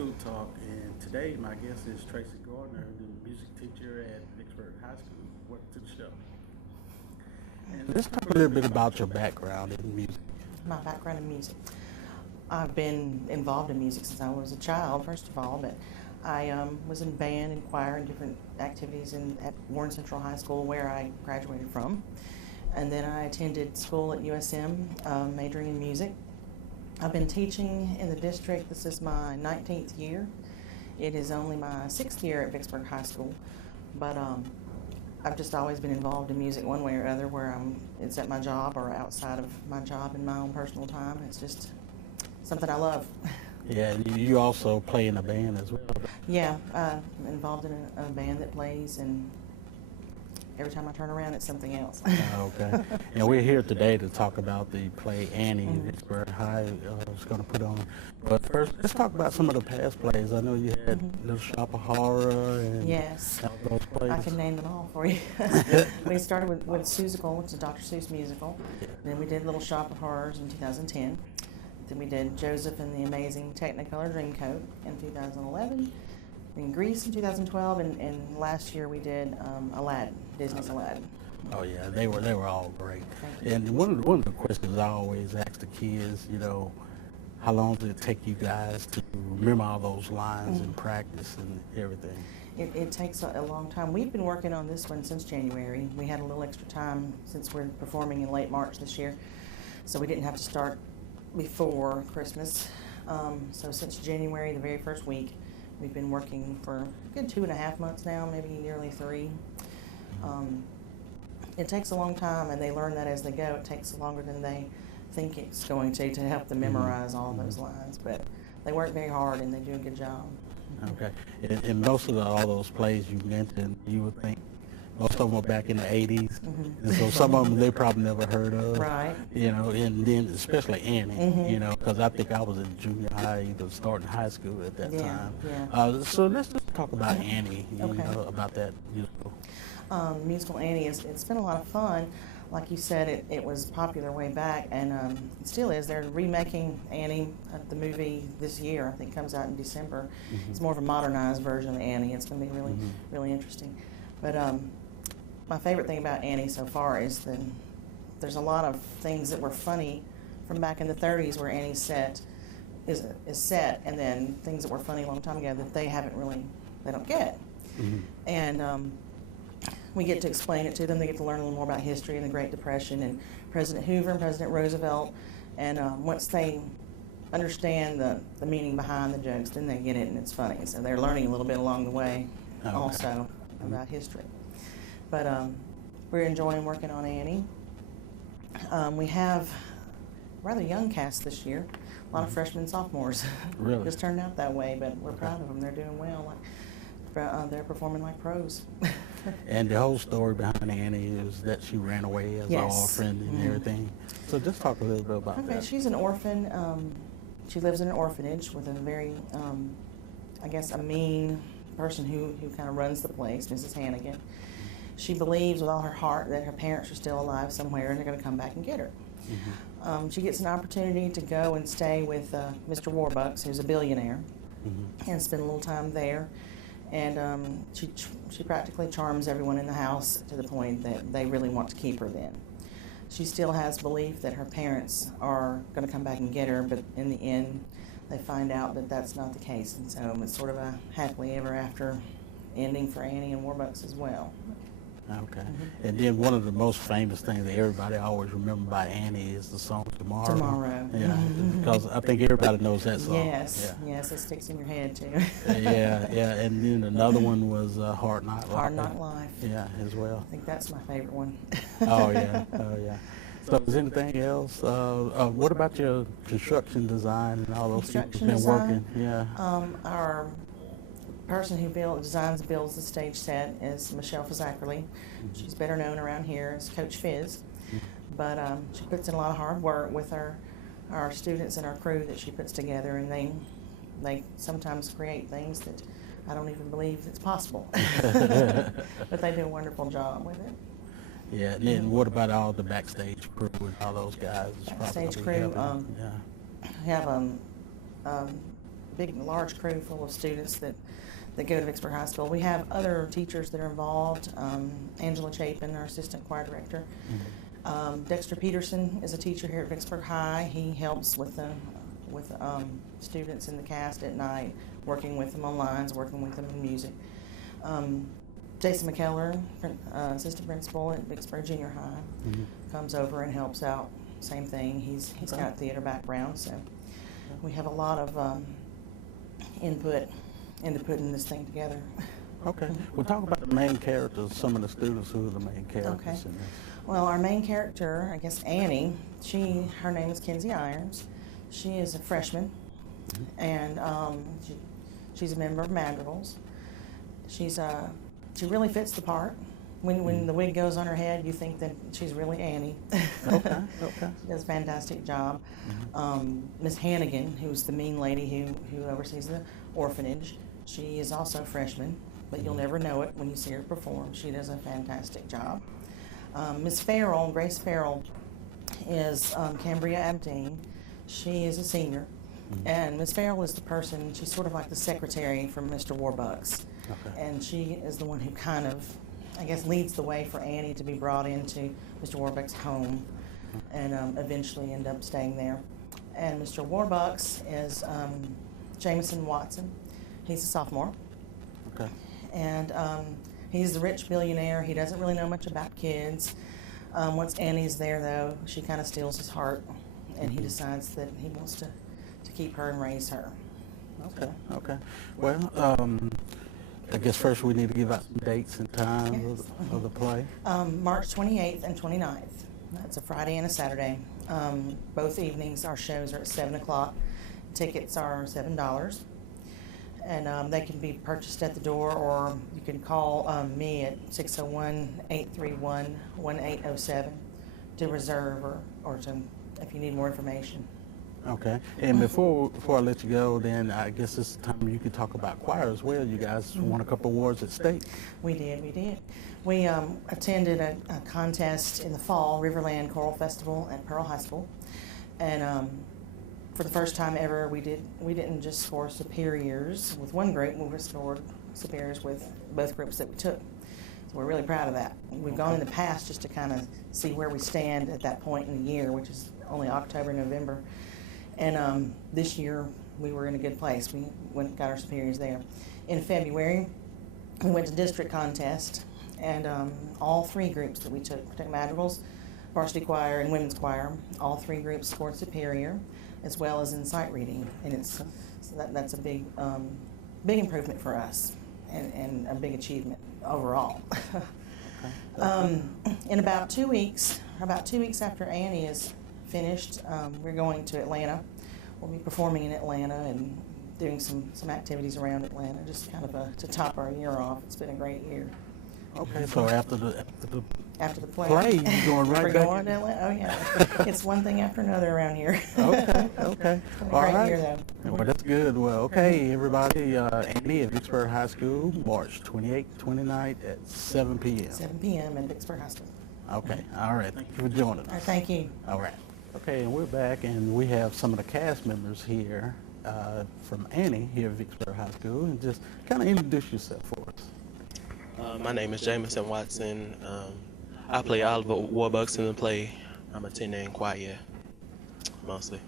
School Talk, and today my guest is Tracy Gardner, the music teacher at Vicksburg High School. Welcome to the show. And Let's talk a little bit about your background in music. My background in music. I've been involved in music since I was a child, first of all, but I was in band and choir and different activities at Warren Central High School, where I graduated from. And then I attended school at USM, majoring in music. I've been teaching in the district. This is my 19th year. It is only my 6th year at Vicksburg High School, but I've just always been involved in music one way or other, where it's at my job or outside of my job in my own personal time. It's just something I love. Yeah, and you also play in a band as well. Yeah, I'm involved in a band that plays, and every time I turn around, it's something else. Okay. And we're here today to talk about the play Annie Vicksburg High is going to put on. But first, let's talk about some of the past plays. I know you had Little Shop of Horror and Yes. all those plays. I can name them all for you. We started with Seussical, which is a Dr. Seuss musical. Then we did Little Shop of Horrors in 2010. Then we did Joseph and the Amazing Technicolor Dreamcoat in 2011. In Greece in 2012, and last year we did Aladdin, Disney's Aladdin. Oh yeah, they were all great. Thank you. And one of the questions I always ask the kids, how long did it take you guys to remember all those lines and practice and everything? It takes a long time. We've been working on this one since January. We had a little extra time since we're performing in late March this year, so we didn't have to start before Christmas. So since January, the very first week, we've been working for a good 2.5 months now, maybe nearly 3. It takes a long time, and they learn that as they go. It takes longer than they think it's going to help them memorize all those lines. But they work very hard, and they do a good job. Okay. And most of all those plays you mentioned, you would think most of them were back in the 80s. And so some of them they probably never heard of. Right. And then especially Annie, because I think I was in junior high, either starting high school at that time. Yeah. So let's just talk about Annie, Okay. about that musical. Musical Annie, it's been a lot of fun. Like you said, it was popular way back, and it still is. They're remaking Annie, the movie, this year. I think it comes out in December. It's more of a modernized version of Annie. It's going to be really, really interesting. But my favorite thing about Annie so far is that there's a lot of things that were funny from back in the 30s, where Annie's set is set, and then things that were funny a long time ago that they don't get. And we get to explain it to them. They get to learn a little more about history and the Great Depression and President Hoover and President Roosevelt. And once they understand the meaning behind the jokes, then they get it, and it's funny. So they're learning a little bit along the way also about history. But we're enjoying working on Annie. We have a rather young cast this year. A lot of freshmen and sophomores. Really? Just turned out that way, but we're proud of them. They're doing well. They're performing like pros. And the whole story behind Annie is that she ran away as an orphan and everything. So just talk a little bit about that. She's an orphan. She lives in an orphanage with a very, a mean person who kind of runs the place, Mrs. Hannigan. She believes with all her heart that her parents are still alive somewhere, and they're going to come back and get her. She gets an opportunity to go and stay with Mr. Warbucks, who's a billionaire, and spend a little time there. And she practically charms everyone in the house to the point that they really want to keep her then. She still has belief that her parents are going to come back and get her, but in the end, they find out that that's not the case. And so it's sort of a happily ever after ending for Annie and Warbucks as well. Okay. And then one of the most famous things that everybody always remember by Annie is the song Tomorrow. Tomorrow. Yeah, because I think everybody knows that song. Yes, yes, it sticks in your head too. Yeah. And then another one was Hard Knock Life. Hard Knock Life. Yeah, as well. I think that's my favorite one. Oh yeah. So is anything else? What about your construction design and all those people who've been working? Yeah. Our person who designs and builds the stage set is Michelle Fazzackerly. She's better known around here as Coach Fizz. But she puts in a lot of hard work with our students and our crew that she puts together, and they sometimes create things that I don't even believe it's possible. But they do a wonderful job with it. Yeah, and then what about all the backstage crew and all those guys? Backstage crew, we have large crew full of students that go to Vicksburg High School. We have other teachers that are involved. Angela Chapin, our assistant choir director. Dexter Peterson is a teacher here at Vicksburg High. He helps with the students in the cast at night, working with them on lines, working with them in music. Jason McKellar, assistant principal at Vicksburg Junior High, comes over and helps out. Same thing. He's got a theater background, so we have a lot of input into putting this thing together. Okay. We'll talk about the main characters, some of the students who are the main characters Okay. in this. Well, our main character, I guess Annie, her name is Kinsey Irons. She is a freshman, and she's a member of Madrigals. She really fits the part. When the wig goes on her head, you think that she's really Annie. Okay. She does a fantastic job. Miss Hannigan, who's the mean lady who oversees the orphanage, she is also a freshman, but you'll never know it when you see her perform. She does a fantastic job. Miss Farrell, Grace Farrell, is Cambria Abdeen. She is a senior. And Miss Farrell is the person, she's sort of like the secretary from Mr. Warbucks. Okay. And she is the one who kind of, I guess, leads the way for Annie to be brought into Mr. Warbucks' home and eventually end up staying there. And Mr. Warbucks is Jameson Watson. He's a sophomore. Okay. And he's the rich billionaire. He doesn't really know much about kids. Once Annie's there, though, she kind of steals his heart, and he decides that he wants to keep her and raise her. Okay. Okay. Well, I guess first we need to give out some dates and times of the play. March 28th and 29th. That's a Friday and a Saturday. Both evenings, our shows are at 7 o'clock. Tickets are $7. And they can be purchased at the door, or you can call me at 601-831-1807 to reserve or to, if you need more information. Okay. And before I let you go, then I guess it's time you could talk about choir as well. You guys won a couple awards at state. We did. We attended a contest in the fall, Riverland Choral Festival at Pearl High School, and for the first time ever, we didn't just score superiors with one group. We scored superiors with both groups that we took. So we're really proud of that. We've gone in the past just to kind of see where we stand at that point in the year, which is only October, November. And this year, we were in a good place. We got our superiors there. In February, we went to district contest, and all three groups that we took madrigals, varsity choir, and women's choir, all three groups scored superior, as well as in sight reading. And so that's a big improvement for us, and a big achievement overall. In about 2 weeks after Annie is finished, we're going to Atlanta. We'll be performing in Atlanta and doing some activities around Atlanta, just kind of to top our year off. It's been a great year. Okay, so after the play, you're going right we're back. going to Atlanta. Oh yeah, it's one thing after another around here. Okay. All Great right. year, though. Well, that's good. Well, okay, everybody. Annie at Vicksburg High School, March 28th, 29th at 7 p.m. 7 p.m. at Vicksburg High School. Okay. All right. Thank you for joining All right, us. thank you. All right. Okay, and we're back, and we have some of the cast members here from Annie here at Vicksburg High School, and just kind of introduce yourself for us. My name is Jameson Watson. I play Oliver Warbucks in the play. I'm a tenor in choir, mostly.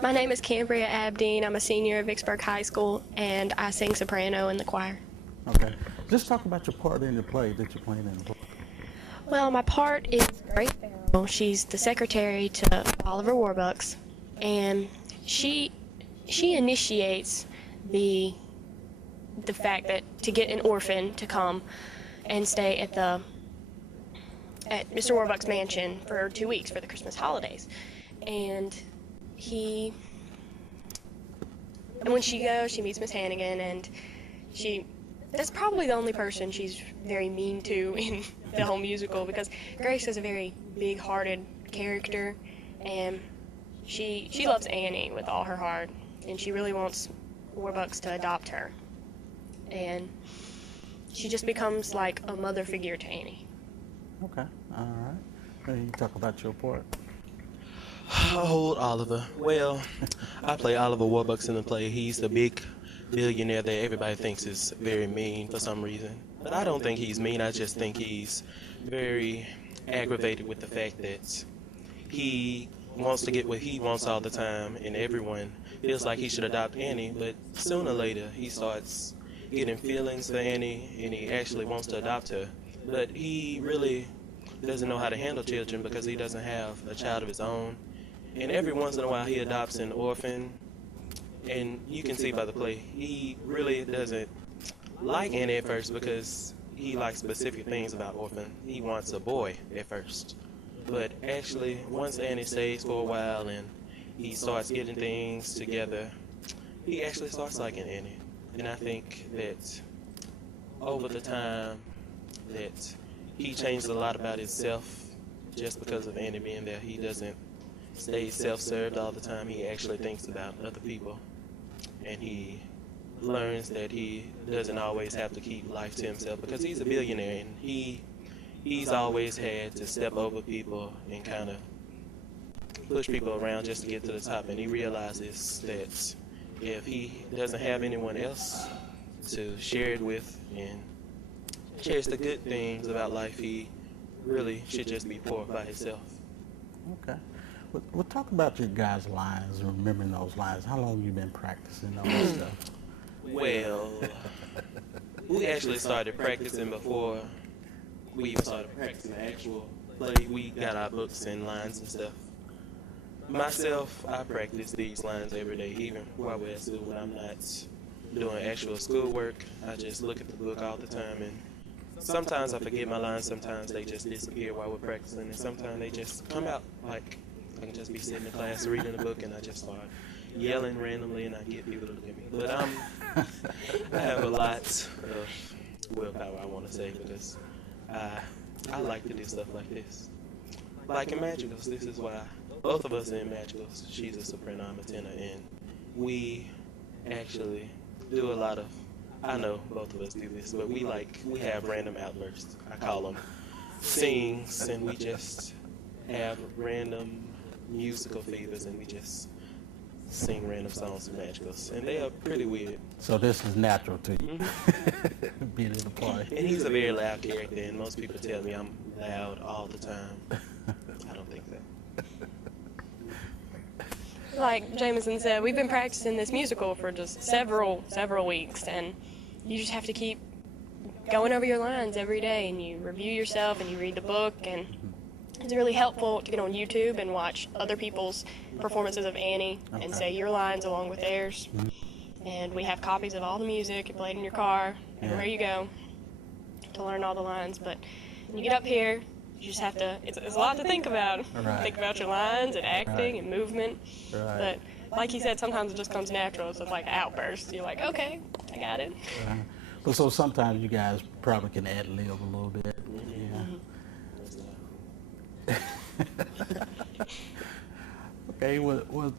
My name is Cambria Abdeen. I'm a senior at Vicksburg High School, and I sing soprano in the choir. Okay. Just talk about your part in the play that you're playing in the play. Well, my part is Grace Farrell. She's the secretary to Oliver Warbucks, and she initiates the fact that to get an orphan to come and stay at Mr. Warbucks' mansion for 2 weeks for the Christmas holidays. And when she goes, she meets Miss Hannigan, and that's probably the only person she's very mean to in the whole musical, because Grace is a very big-hearted character, and she loves Annie with all her heart, and she really wants Warbucks to adopt her. And she just becomes like a mother figure to Annie. Okay. All right. You talk about your part. Old Oliver. Well, I play Oliver Warbucks in the play. He's the big billionaire that everybody thinks is very mean for some reason. But I don't think he's mean. I just think he's very aggravated with the fact that he wants to get what he wants all the time, and everyone feels like he should adopt Annie. But sooner or later, he starts getting feelings for Annie, and he actually wants to adopt her. But he really doesn't know how to handle children because he doesn't have a child of his own. And every once in a while, he adopts an orphan. And you can see by the play, he really doesn't like Annie at first because he likes specific things about orphan. He wants a boy at first. But actually, once Annie stays for a while and he starts getting things together, he actually starts liking Annie. And I think that over the time that he changed a lot about himself just because of Annie being there. He doesn't stay self-served all the time. He actually thinks about other people. And he learns that he doesn't always have to keep life to himself because he's a billionaire and he's always had to step over people and kind of push people around just to get to the top. And he realizes that if he doesn't have anyone else to share it with and cherish the good things about life, he really should just be poor by himself. Okay. We'll talk about your guys' lines, remembering those lines. How long you been practicing all this stuff? Well, we actually started practicing before we even started practicing the actual play. We got our books and lines and stuff. Myself, I practice these lines every day, even while we're at school when I'm not doing actual schoolwork. I just look at the book all the time, and sometimes I forget my lines, sometimes they just disappear while we're practicing, and sometimes they just come out. Like, I can just be sitting in class reading a book and I just start yelling randomly and I get people to look at me. But I have a lot of willpower, I want to say, because I like to do stuff like this. Like in Magicals, this is why both of us in Magicals, she's a soprano, I'm a tenor, and we actually do a lot of, I know both of us do this, but we have random outbursts. I call them sings, and we just have random musical fevers, and we just sing random songs from Magicals, and they are pretty weird. So this is natural to you, Mm-hmm. being in the play. And he's a very loud character, and most people tell me I'm loud all the time. I don't think so. Like Jameson said, we've been practicing this musical for just several weeks, and you just have to keep going over your lines every day, and you review yourself, and you read the book, and it's really helpful to get on YouTube and watch other people's performances of Annie and say your lines along with theirs. And we have copies of all the music. You play it in your car, everywhere you go, to learn all the lines. But when you get up here, you just have to, it's a lot to think about. Right. Think about your lines and acting and movement. Right. But like he said, sometimes it just comes natural. So it's like outbursts. You're like, okay, I got it. But so sometimes you guys probably can ad-lib a little bit. Yeah. Okay, well,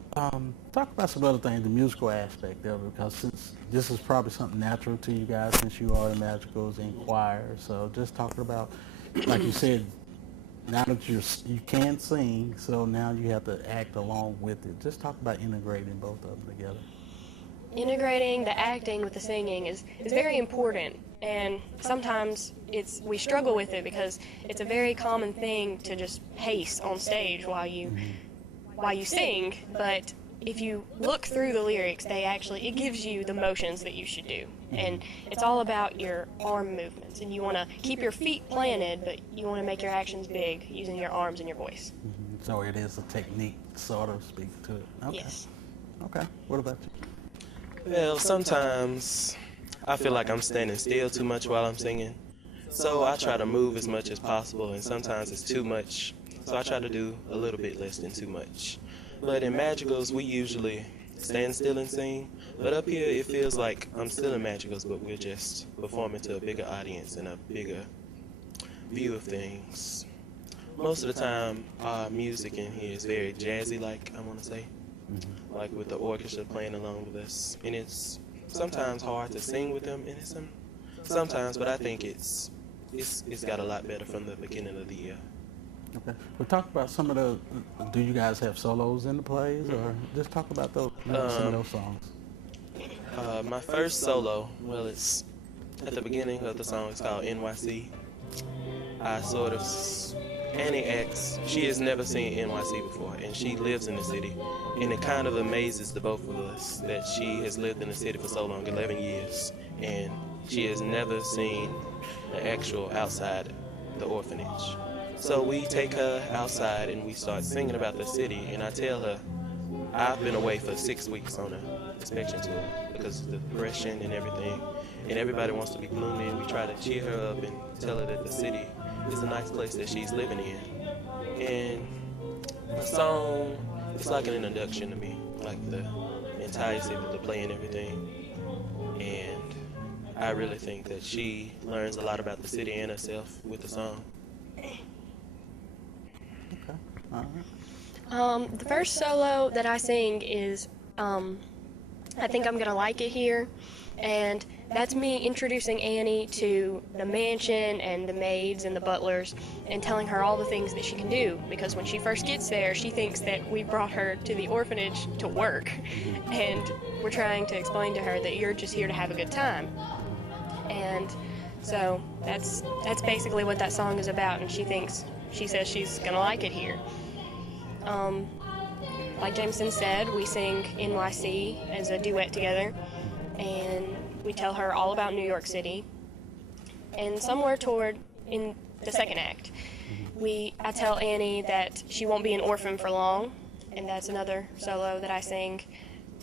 talk about some other things, the musical aspect of it, because since this is probably something natural to you guys since you are in Magicals and choir, so just talking about, like you said, now that you can sing, so now you have to act along with it. Just talk about integrating both of them together. Integrating the acting with the singing is very important, and sometimes we struggle with it because it's a very common thing to just pace on stage while you sing. But if you look through the lyrics, it gives you the motions that you should do, and it's all about your arm movements, and you want to keep your feet planted, but you want to make your actions big using your arms and your voice. So it is a technique, sort of, speak to it. Okay. Yes. Okay, what about you? Well, sometimes I feel like I'm standing still too much while I'm singing, so I try to move as much as possible, and sometimes it's too much, so I try to do a little bit less than too much. But in Magicals, we usually stand still and sing, but up here it feels like I'm still in Magicals, but we're just performing to a bigger audience and a bigger view of things. Most of the time, our music in here is very jazzy-like, I want to say. Like with the orchestra playing along with us, and it's sometimes hard to sing with them, and it's sometimes, but I think it's got a lot better from the beginning of the year. Okay. Well, talk about some of the. Do you guys have solos in the plays, or just talk about those some of those songs? My first solo, well, it's at the beginning of the song. It's called NYC. I sort of Annie X. She has never seen NYC before, and she lives in the city, and it kind of amazes the both of us that she has lived in the city for so long, 11 years, and she has never seen the actual outside the orphanage. So we take her outside and we start singing about the city, and I tell her I've been away for 6 weeks on an inspection tour because of the depression and everything, and everybody wants to be gloomy, and we try to cheer her up and tell her that the city is a nice place that she's living in. And the song, it's like an introduction to me, like the entire city, the play and everything. And I really think that she learns a lot about the city and herself with the song. Okay. All right. The first solo that I sing is I Think I'm Gonna Like It Here, and that's me introducing Annie to the mansion and the maids and the butlers and telling her all the things that she can do, because when she first gets there, she thinks that we brought her to the orphanage to work, and we're trying to explain to her that you're just here to have a good time. And so that's basically what that song is about, and she says she's gonna like it here. Like Jameson said, we sing NYC as a duet together, and we tell her all about New York City. And somewhere toward in the second act, I tell Annie that she won't be an orphan for long, and that's another solo that I sing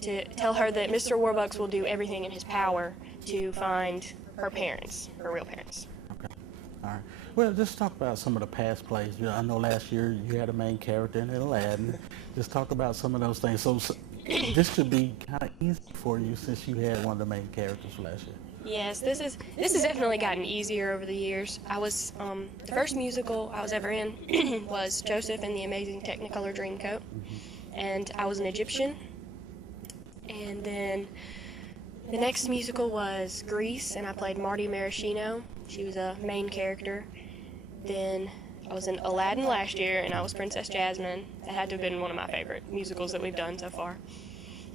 to tell her that Mr. Warbucks will do everything in his power to find her parents, her real parents. Okay. All right. Well, just talk about some of the past plays. You know, I know last year you had a main character in Aladdin. Just talk about some of those things. So this should be kind of easy for you since you had one of the main characters last year. Yes, this has definitely gotten easier over the years. I was the first musical I was ever in was Joseph and the Amazing Technicolor Dreamcoat, and I was an Egyptian. And then the next musical was Grease, and I played Marty Maraschino. She was a main character. Then I was in Aladdin last year, and I was Princess Jasmine. That had to have been one of my favorite musicals that we've done so far.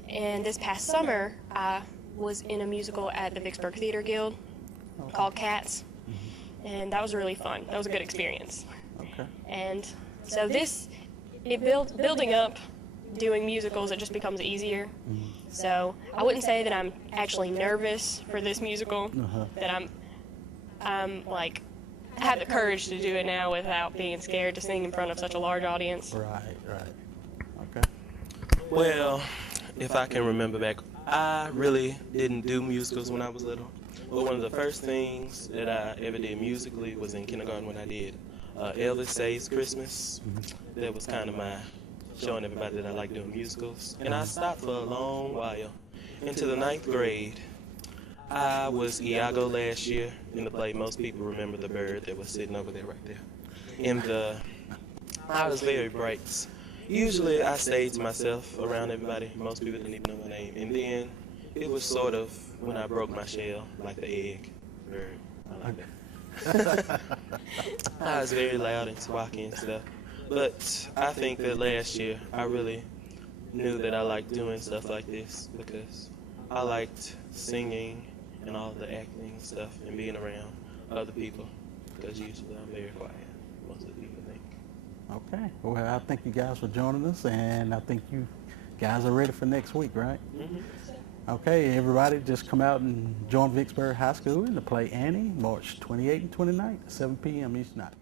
And this past summer, I was in a musical at the Vicksburg Theater Guild called Cats, and that was really fun. That was a good experience. Okay. And so building up, doing musicals, it just becomes easier. So I wouldn't say that I'm actually nervous for this musical, that I'm like, I have the courage to do it now without being scared to sing in front of such a large audience. Right. Okay. Well, if I can remember back, I really didn't do musicals when I was little. But one of the first things that I ever did musically was in kindergarten when I did Elvis Saves Christmas. That was kind of my showing everybody that I like doing musicals. And I stopped for a long while. Into the 9th grade, I was Iago last year in the play. Most people remember the bird that was sitting over there right there. I was very bright. Usually I stayed to myself around everybody. Most people didn't even know my name. And then it was sort of when I broke my shell, like the egg bird. I like that. I was very loud and squawky and stuff. But I think that last year I really knew that I liked doing stuff like this because I liked singing and all the acting stuff and being around other people, because usually I'm very quiet, most of the people think. Okay. Well, I thank you guys for joining us, and I think you guys are ready for next week, right? Okay, everybody, just come out and join Vicksburg High School in the play Annie, March 28 and 29, 7 p.m. each night.